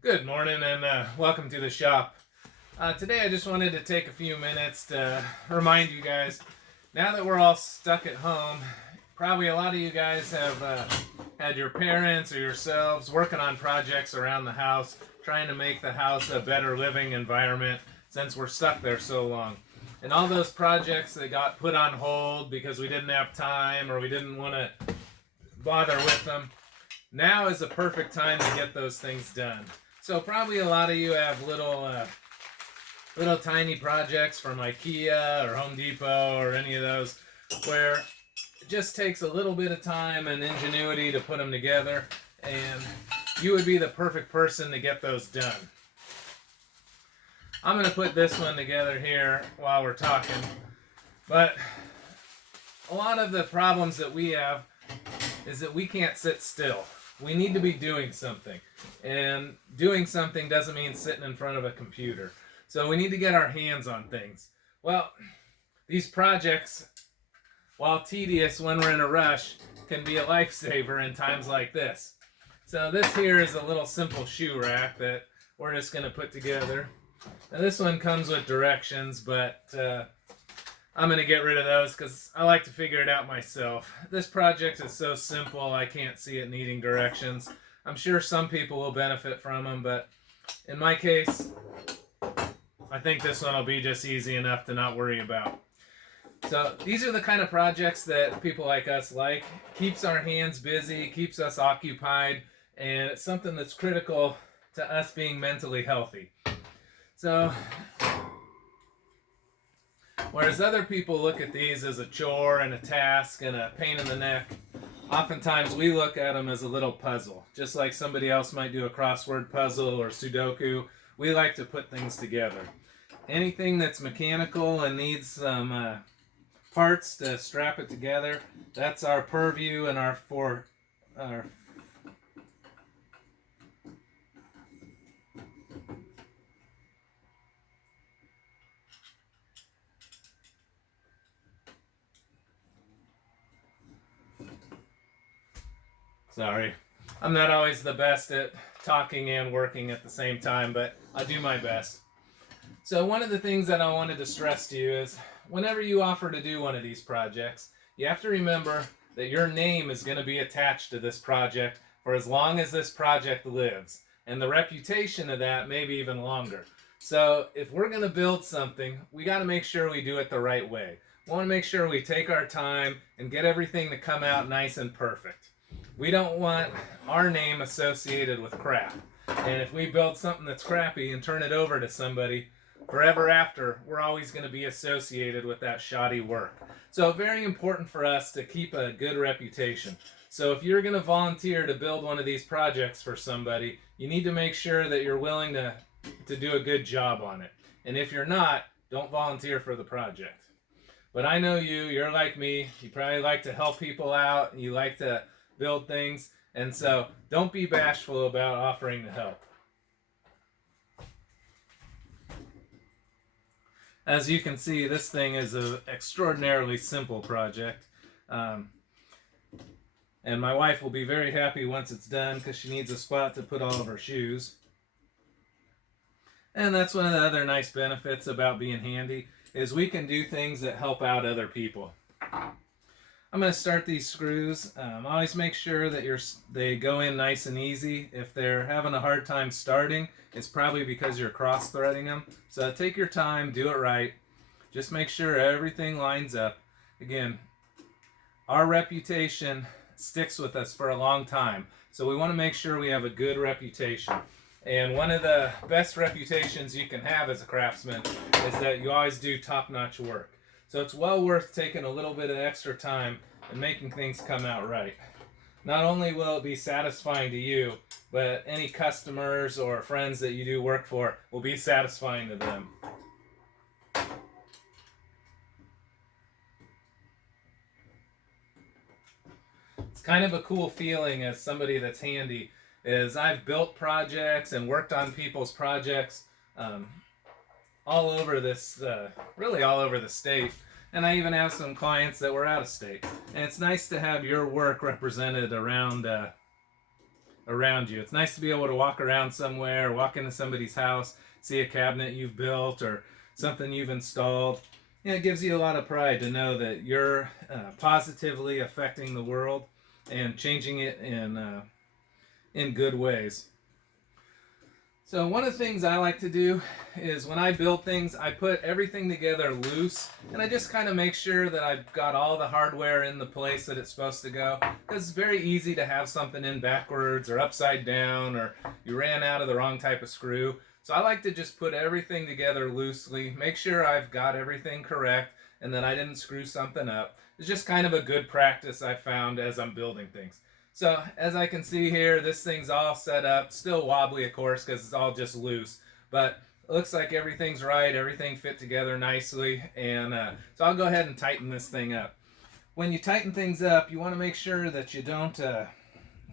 Good morning and welcome to the shop. Today I just wanted to take a few minutes to remind you guys, now that we're all stuck at home, probably a lot of you guys have had your parents or yourselves working on projects around the house, trying to make the house a better living environment since we're stuck there so long. And all those projects that got put on hold because we didn't have time or we didn't want to bother with them, now is the perfect time to get those things done. So probably a lot of you have little tiny projects from IKEA or Home Depot or any of those where it just takes a little bit of time and ingenuity to put them together, and you would be the perfect person to get those done. I'm going to put this one together here while we're talking, but a lot of the problems that we have is that we can't sit still. We need to be doing something. And doing something doesn't mean sitting in front of a computer. So we need to get our hands on things. Well, these projects, while tedious when we're in a rush, can be a lifesaver in times like this. So this here is a little simple shoe rack that we're just going to put together. Now this one comes with directions, but I'm going to get rid of those because I like to figure it out myself. This project is so simple I can't see it needing directions. I'm sure some people will benefit from them, but in my case, I think this one will be just easy enough to not worry about. So these are the kind of projects that people like us like. Keeps our hands busy, keeps us occupied, and it's something that's critical to us being mentally healthy. So whereas other people look at these as a chore and a task and a pain in the neck, oftentimes we look at them as a little puzzle. Just like somebody else might do a crossword puzzle or Sudoku, we like to put things together. Anything that's mechanical and needs some parts to strap it together, that's our purview and our Sorry. I'm not always the best at talking and working at the same time, but I do my best. So one of the things that I wanted to stress to you is whenever you offer to do one of these projects, you have to remember that your name is going to be attached to this project for as long as this project lives. And the reputation of that may be even longer. So if we're going to build something, we got to make sure we do it the right way. We want to make sure we take our time and get everything to come out nice and perfect. We don't want our name associated with crap. And if we build something that's crappy and turn it over to somebody, forever after, we're always going to be associated with that shoddy work. So very important for us to keep a good reputation. So if you're going to volunteer to build one of these projects for somebody, you need to make sure that you're willing to do a good job on it. And if you're not, don't volunteer for the project. But I know you're like me. You probably like to help people out. You like to build things. And so don't be bashful about offering to help. As you can see, this thing is an extraordinarily simple project. And my wife will be very happy once it's done because she needs a spot to put all of her shoes. And that's one of the other nice benefits about being handy is we can do things that help out other people. I'm going to start these screws. Always make sure that they go in nice and easy. If they're having a hard time starting, it's probably because you're cross-threading them. So take your time, do it right. Just make sure everything lines up. Again, our reputation sticks with us for a long time. So we want to make sure we have a good reputation. And one of the best reputations you can have as a craftsman is that you always do top-notch work. So it's well worth taking a little bit of extra time and making things come out right. Not only will it be satisfying to you, but any customers or friends that you do work for will be satisfying to them. It's kind of a cool feeling as somebody that's handy is I've built projects and worked on people's projects all over this, really all over the state. And I even have some clients that were out of state. And it's nice to have your work represented around around you. It's nice to be able to walk around somewhere, walk into somebody's house, see a cabinet you've built or something you've installed. You know, it gives you a lot of pride to know that you're positively affecting the world and changing it in good ways. So one of the things I like to do is when I build things, I put everything together loose, and I just kind of make sure that I've got all the hardware in the place that it's supposed to go. Because it's very easy to have something in backwards or upside down, or you ran out of the wrong type of screw. So I like to just put everything together loosely, make sure I've got everything correct, and that I didn't screw something up. It's just kind of a good practice I found as I'm building things. So as I can see here, this thing's all set up, still wobbly of course because it's all just loose, but it looks like everything's right, everything fit together nicely, and so I'll go ahead and tighten this thing up. When you tighten things up, you want to make sure that you don't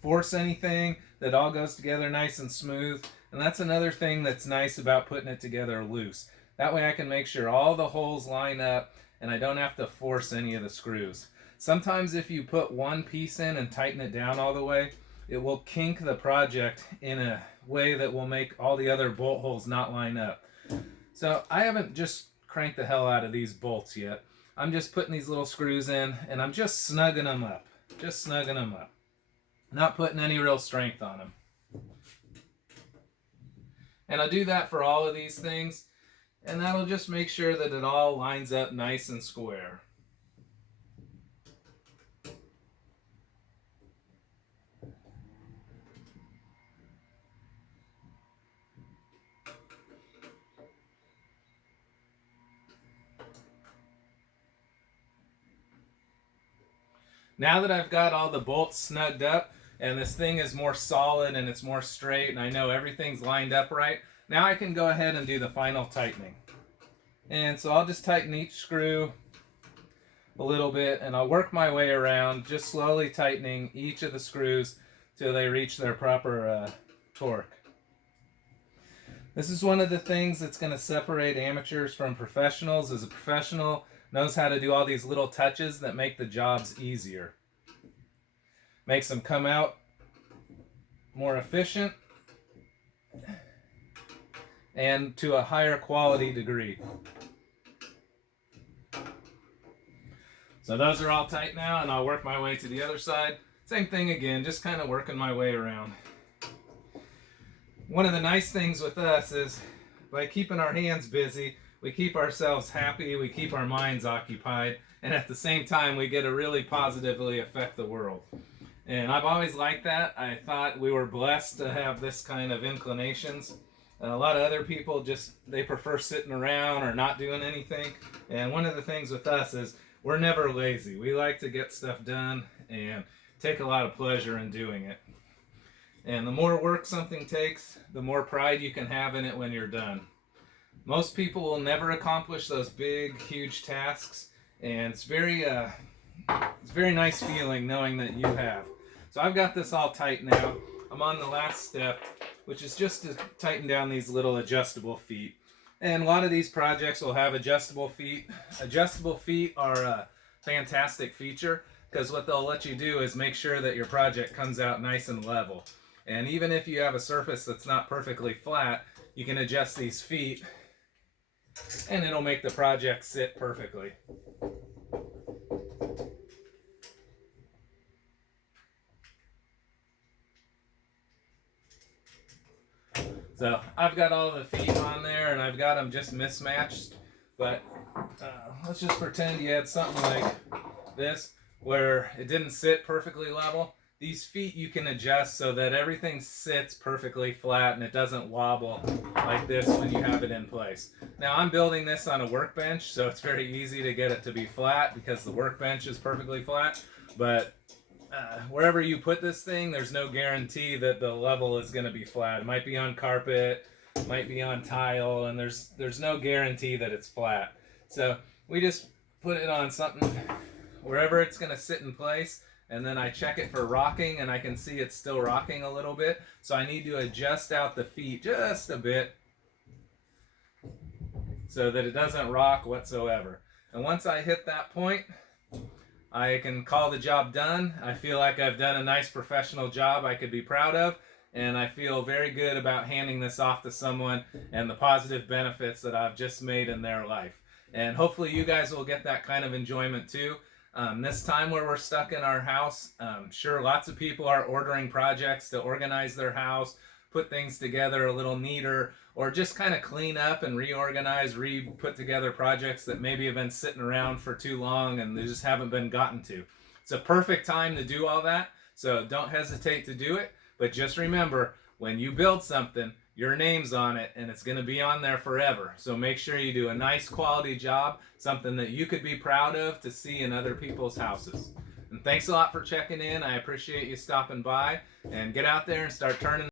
force anything, that it all goes together nice and smooth, and that's another thing that's nice about putting it together loose. That way I can make sure all the holes line up and I don't have to force any of the screws. Sometimes if you put one piece in and tighten it down all the way, it will kink the project in a way that will make all the other bolt holes not line up. So I haven't just cranked the hell out of these bolts yet. I'm just putting these little screws in and I'm just snugging them up. Just snugging them up. Not putting any real strength on them. And I'll do that for all of these things, and that'll just make sure that it all lines up nice and square. Now that I've got all the bolts snugged up and this thing is more solid and it's more straight and I know everything's lined up right, now I can go ahead and do the final tightening. And so I'll just tighten each screw a little bit and I'll work my way around, just slowly tightening each of the screws till they reach their proper torque. This is one of the things that's going to separate amateurs from professionals. As a professional knows how to do all these little touches that make the jobs easier. Makes them come out more efficient and to a higher quality degree. So those are all tight now, and I'll work my way to the other side. Same thing again, just kind of working my way around. One of the nice things with us is by keeping our hands busy, we keep ourselves happy, we keep our minds occupied, and at the same time we get to really positively affect the world. And I've always liked that. I thought we were blessed to have this kind of inclinations. A lot of other people they prefer sitting around or not doing anything. And one of the things with us is we're never lazy. We like to get stuff done and take a lot of pleasure in doing it. And the more work something takes, the more pride you can have in it when you're done. Most people will never accomplish those big, huge tasks, and it's very nice feeling knowing that you have. So I've got this all tight now. I'm on the last step, which is just to tighten down these little adjustable feet. And a lot of these projects will have adjustable feet. Adjustable feet are a fantastic feature because what they'll let you do is make sure that your project comes out nice and level. And even if you have a surface that's not perfectly flat, you can adjust these feet and it'll make the project sit perfectly. So I've got all the feet on there and I've got them just mismatched, but let's just pretend you had something like this where it didn't sit perfectly level. These feet you can adjust so that everything sits perfectly flat and it doesn't wobble like this when you have it in place. Now I'm building this on a workbench, so it's very easy to get it to be flat because the workbench is perfectly flat, but wherever you put this thing, there's no guarantee that the level is going to be flat. It might be on carpet, it might be on tile, and there's no guarantee that it's flat. So we just put it on something wherever it's going to sit in place, and then I check it for rocking, and I can see it's still rocking a little bit. So I need to adjust out the feet just a bit so that it doesn't rock whatsoever. And once I hit that point, I can call the job done. I feel like I've done a nice professional job I could be proud of, and I feel very good about handing this off to someone and the positive benefits that I've just made in their life. And hopefully you guys will get that kind of enjoyment too. This time where we're stuck in our house, sure, lots of people are ordering projects to organize their house, put things together a little neater, or just kind of clean up and reorganize, put together projects that maybe have been sitting around for too long and they just haven't been gotten to. It's a perfect time to do all that, so don't hesitate to do it. But just remember, when you build something, your name's on it and it's going to be on there forever. So make sure you do a nice quality job, something that you could be proud of to see in other people's houses. And thanks a lot for checking in. I appreciate you stopping by, and get out there and start turning